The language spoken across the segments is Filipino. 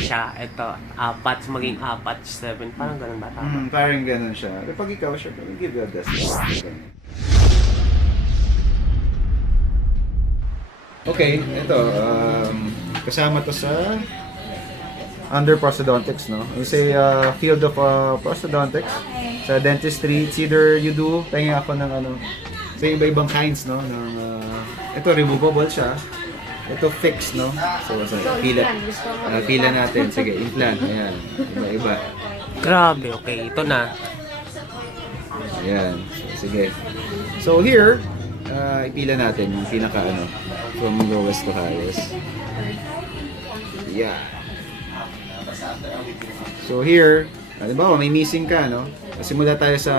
siya. Ito, apat, maging apat, 7. Parang ganun ba? Tama? Parang ganun siya. Pero pag ikaw, siya, give you a best. Okay, ito. Kasama to sa under prosthodontics, no? We say field of prosthodontics. Sa dentistry, it's either you do, tingin ako ng ano, sa iba-ibang kinds, no? Ng, ito, removable siya. Ito fixed, no? So pila natin. Sige, implant. Ayan. Iba-iba. Grabe, okay. Ito na. Ayan. So, sige. So here, ipila natin yung pinaka ano, from lowest to highest. Yeah. So here, halimbawa may missing ka, no? Simula tayo sa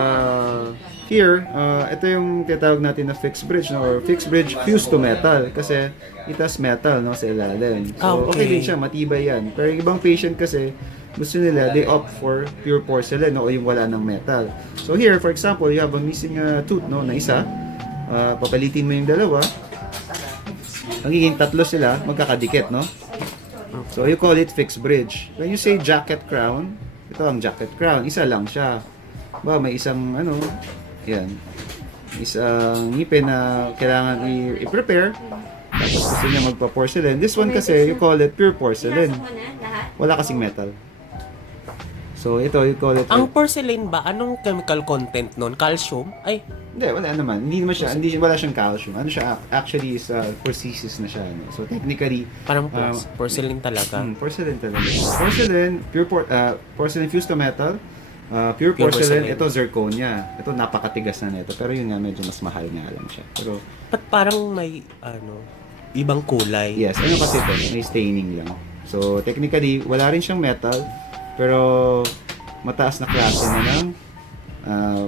here, ito yung tinatawag natin na fixed bridge, no? Or fixed bridge fused to metal kasi it has metal, no, sa ilalim. So okay din siya, matibay yan. Pero yung ibang patient kasi gusto nila, they opt for pure porcelain, no? O yung wala ng metal. So here, for example, you have a missing tooth, no, na isa. Papalitin mo yung dalawa. Magiging tatlo sila, magkakadikit, no? So you call it fixed bridge. When you say jacket crown, ito ang jacket crown, isa lang siya. Ba, may isang ano, yan. Isang ngipin na kailangan i-prepare. Tapos gusto niya magpa-porcelain. This one kasi, you call it pure porcelain. Wala kasing metal. So ito, you call it... Ang porcelain ba, anong chemical content nun? Calcium? Ay, Hindi, wala naman. Hindi naman siya, wala siyang calcium. Ano siya, actually is prosthesis na siya. No? So technically... parang porcelain talaga. Porcelain talaga. Porcelain, porcelain fused to metal. Pure porcelain, ito zirconia. Ito napakatigas na nito. Pero yun nga, medyo mas mahal nga lang siya. Pero... Ba't parang may, ibang kulay? Yes, ano kasi ito? May staining lang. So technically, wala rin siyang metal. Pero mataas na klase na ng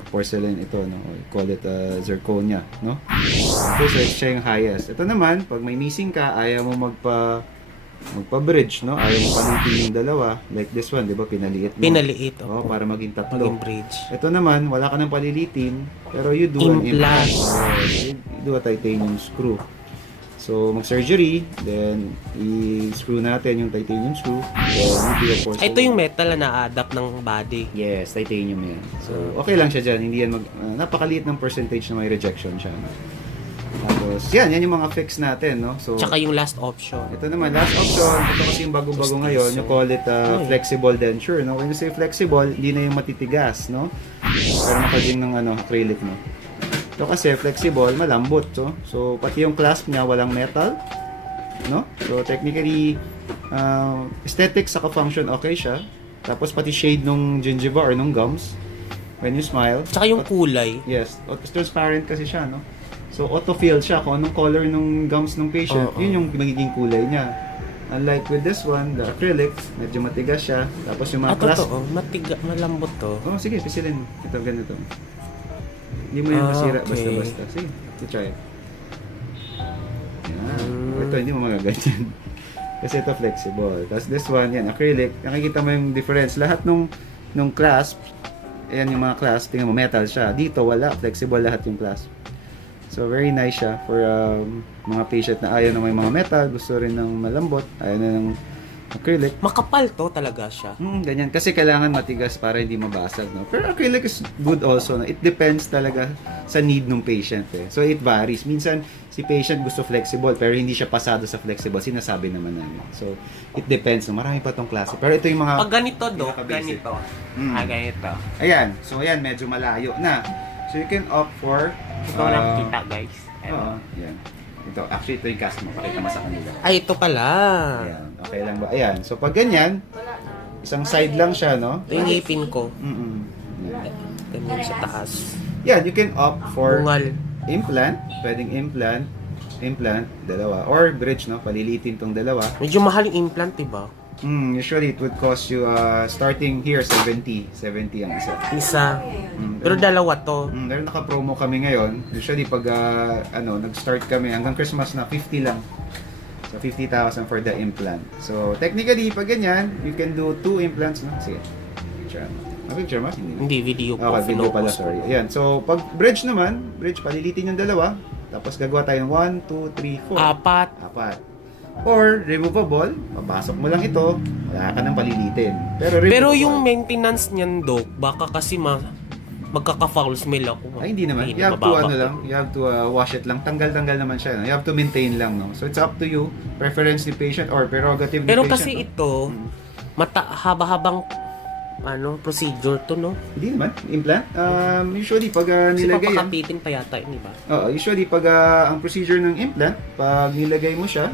porcelain ito, no? Or call it zirconia, no? Okay, so siya yung highest. Ito naman, pag may missing ka, ayaw mo magpa-bridge, no? Ayaw mo palitin yung dalawa. Like this one, di ba? Pinaliit mo. Pinaliit, Oh, para maging tatlo. maging bridge. Ito naman, wala ka nang palilitin, pero you do an implant. You do a titanium screw. So, mag-surgery, then i-screw natin yung titanium screw. Then, you do a porcelain. Ito yung metal na na-adapt ng body. Yes, titanium yan. So, okay lang siya dyan. Hindi yan napakaliit ng percentage na may rejection siya. No? Tapos, yan yung mga fix natin, no? So, Tsaka yung last option. ito naman, last option. Ito kasi yung bago-bago ngayon. You call it flexible denture, no? When you say flexible, hindi na yung matitigas, no? Pero nakaging ng acrylic, no? Ito kasi flexible, malambot, so. So, pati yung clasp niya, walang metal, no? So, technically, aesthetics saka function, okay siya. Tapos, pati shade nung gingiva or nung gums, when you smile. Tsaka yung kulay. Yes, transparent kasi siya, no? So, auto-fill siya. Kung anong color nung gums ng patient, yun yung magiging kulay niya. Unlike with this one, the acrylic, medyo matigas siya. Tapos yung mga clasp... Totoo, malambot to. Oh, sige, pisilin. Ito, ganito. Hindi mo yung masira basta-basta. Sige, try it. Yan. Ito, hindi mo magaganyan. Kasi ito flexible. Tapos this one, yan, acrylic. Nakikita mo yung difference. Lahat nung clasp, ayan yung mga clasp, tingnan mo, metal siya. Dito, wala. Flexible lahat yung clasp. So, very nice siya for mga patient na ayaw na may mga metal, gusto rin ng malambot, ayaw na ng acrylic. Makapal to talaga siya. Ganyan. Kasi kailangan matigas para hindi mabasag, no? Pero acrylic is good also. No? It depends talaga sa need ng patient. So, it varies. Minsan, si patient gusto flexible, pero hindi siya pasado sa flexible. Sinasabi naman namin. So, it depends. No? Marami pa tong klase. Pero ito yung mga... Pag ganito, ganito. Ganito. Ayan. So, ayan. Medyo malayo na. So, you can opt for... Ito lang kita, guys. Oo. Ayan. Ito. Actually, ito yung cast mo. Pakita mo sa kanila. Ay, ito pala. Ayan. Okay lang ba? Ayan. So, pag ganyan, isang side lang siya, no? Ito yung ngipin ko. Yan. Ganyan sa taas. Yan, you can opt for Bungal. implant. Pwedeng implant, dalawa. Or bridge, no? Palilitin tong dalawa. Medyo mahal yung implant, diba? Usually, it would cost you, starting here, 70 ang isa. Isa. Pero dalawa to. Pero naka-promo kami ngayon. Usually, pag nag-start kami, hanggang Christmas na, 50 lang. So, 50,000 for the implant. So, technically, pag ganyan, you can do 2 implants, no? Sige. Picture. Picture mo? Hindi, video po. Okay, video pala, sorry. Ayan. So, pag bridge naman, palilitin yung dalawa. Tapos, gagawa tayo ng 1, 2, 3, 4. Apat. Or removable, papasok mo lang ito, wala ka nang palilitin. Pero removable, Pero yung maintenance niyan, Dok, baka kasi magkaka-foul smell ako. ay hindi naman. Hindi You have to mababa. ano lang, you have to wash it lang. Tanggal-tanggal naman siya. No? You have to maintain lang, no. So it's up to you, preference ni patient or prerogative ni Pero patient. kasi no? ito, haba-habang procedure to, no? Hindi naman, implant. Usually pag Kasi nilagay yan, papakapitin pa yata yun, di ba? usually pag ang procedure ng implant, pag nilagay mo siya,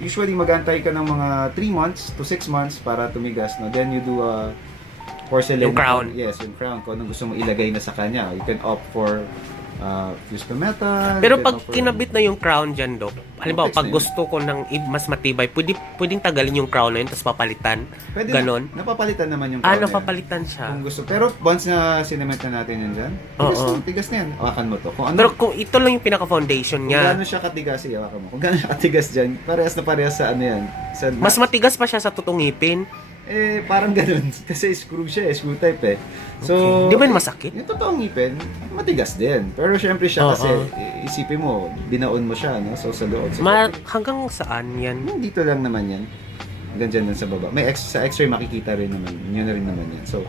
usually mag-antay ka ng mga 3 months to 6 months para tumigas, no? Then you do porcelain. Yung crown. Yes, yung crown. Kung anong gusto mo ilagay na sa kanya. You can opt for fused to metal. Pero you can pag opt for- kinabit na yung crown dyan, Dok, halimbawa, Fix pag na yun. gusto ko ng mas matibay, pwedeng tagalin yung crown na yun, tapos papalitan. Pwede Ganon. napapalitan naman yung crown na yan. Napapalitan siya. Kung gusto. Pero once na sinement na natin yun dyan, tigas na yan. Hawakan mo to. Kung ano, Pero kung ito lang yung pinaka-foundation kung niya, gaano siya katigas, hawakan mo. Kung gaano siya katigas dyan, parehas na parehas sa ano yan. Sa mas matigas pa siya sa tutungipin. parang ganun. Kasi screw siya, screw type eh. So, Di ba yun masakit? Yung totoong ngipin, matigas din. Pero syempre siya kasi, Oo. isipin mo, binaon mo siya, no? So, sa loob. So, Hanggang saan yan? dito lang naman yan. Hanggang dyan lang sa baba. Sa x-ray makikita rin naman. Yun na rin naman yan. So,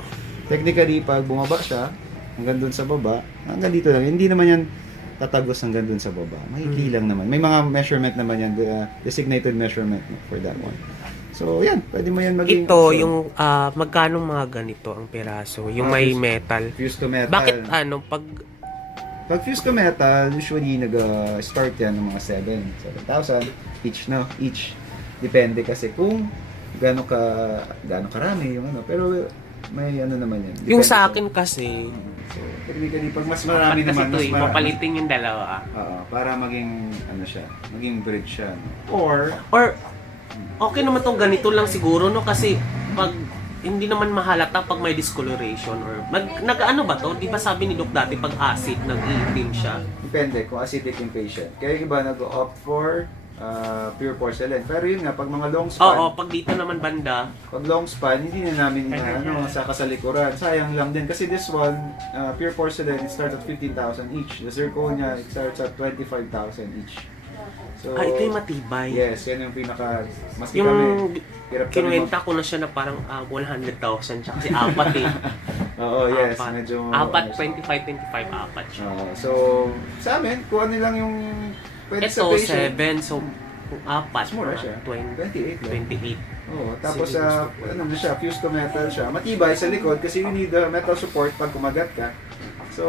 technically, pag bumaba siya, hanggang dun sa baba, hanggang dito lang. Hindi naman yan tatagos hanggang dun sa baba. Mahikli lang naman. May mga measurement naman yan, designated measurement for that one. So, yan. Pwede mo yan maging... Ito, option. yung magkano mga ganito ang peraso? Yung may metal. Fused to metal. Bakit Pag fused to metal, usually nag-start yan ng mga 7,000 each, no? Each. Depende kasi kung gaano karami yung ano. Pero may ano naman yan. yung Depende sa akin kasi, So, technically, pag mas marami naman, mas marami. papalitin yung dalawa. Oo, para maging, ano siya, maging bridge siya. No? Or, Okay naman tong ganito lang siguro, no? Kasi pag hindi naman mahalata pag may discoloration or nag-ano ba to? Di ba sabi ni Doc dati pag acid nag-iitim siya? depende kung acidic yung patient. Kaya yung iba nag-opt for pure porcelain. Pero yun nga, pag mga long span, Oo, pag dito naman banda, pag long span, hindi na namin sa kasalikuran. Sayang lang din. Kasi this one, pure porcelain, it starts at 15,000 each. The zirconia, it starts at 25,000 each. So, ito yung matibay. yes, yan yung pinaka, maski Yung kami, hirap kami kinuwenta ko na siya na parang 100,000 tsaka si apat eh. Oo, yes, medyo... Apat, 25, apat siya. so, sa amin, kung ano lang yung pwede sa Ito, patient. 7, so kung apat, Mas mura siya. 28 28 lang. Oo, tapos Sige, ano na siya, fused to metal siya. Matibay sa likod kasi you need metal support pag kumagat ka. So,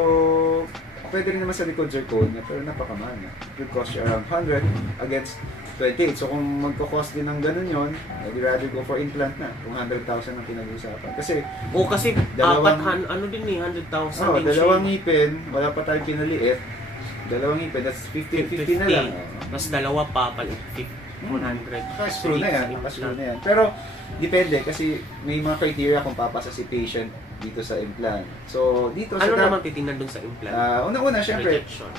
pwede rin naman sa likod zirconia, pero napakamahal na. It will cost you around 100 against 28. So, kung magko-cost din ng ganun yun, I'd rather go for implant na kung 100,000 ang pinag-uusapan. Kasi, kasi Dalawang- ano din eh, 100,000 oh, din dalawang siya. ngipin, wala pa tayong pinaliit. Dalawang ngipin, that's 50 na lang. Tapos dalawa pa, palit 100. Naka-screw na yan, naka-screw na yan. Pero, depende kasi may mga criteria kung papasa si patient dito sa implant. So, dito sa... Ano naman titingnan dun sa implant? Una-una, syempre, Rejection.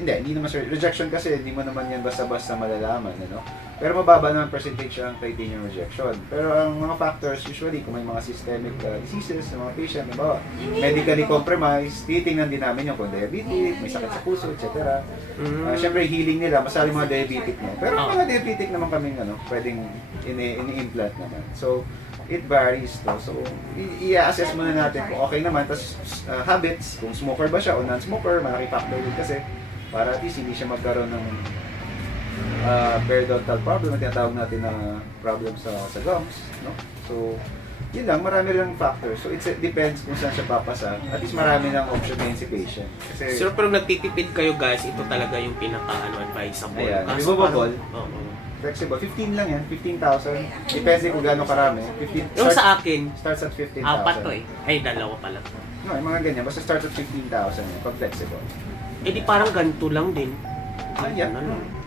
hindi naman sir. Rejection kasi hindi mo naman yan basta-basta malalaman, ano? Pero mababa naman percentage ang titanium rejection. Pero ang mga factors, usually, kung may mga systemic diseases ng mga patient, diba, medically compromised, titingnan din namin yung kung diabetic, may sakit sa puso, etc. Syempre, healing nila, masali mga diabetic mo. Pero mga diabetic naman kaming, pwedeng ini-implant naman. So, it varies to. So, i-assess muna natin kung okay naman. Tapos, habits, kung smoker ba siya o non-smoker, malaki factor din kasi para at least hindi siya magkaroon ng periodontal problem na tinatawag natin na problem sa gums. No? So, yun lang, marami lang factors. So, it depends kung saan siya papasa. At least marami lang option na yun si patient. Kasi, Sir, pero nagtitipid kayo guys, ito talaga yung advisable. Ayan, Kaso removable. Oo. flexible, 15 lang yan, 15,000. Depende kung gaano karami. Yung sa akin, starts at 15,000. apat to eh. Ay, dalawa pala. No, yung mga ganyan. Basta starts at 15,000 yan, pag flexible. Eh di parang ganito lang din. Yeah. Ano?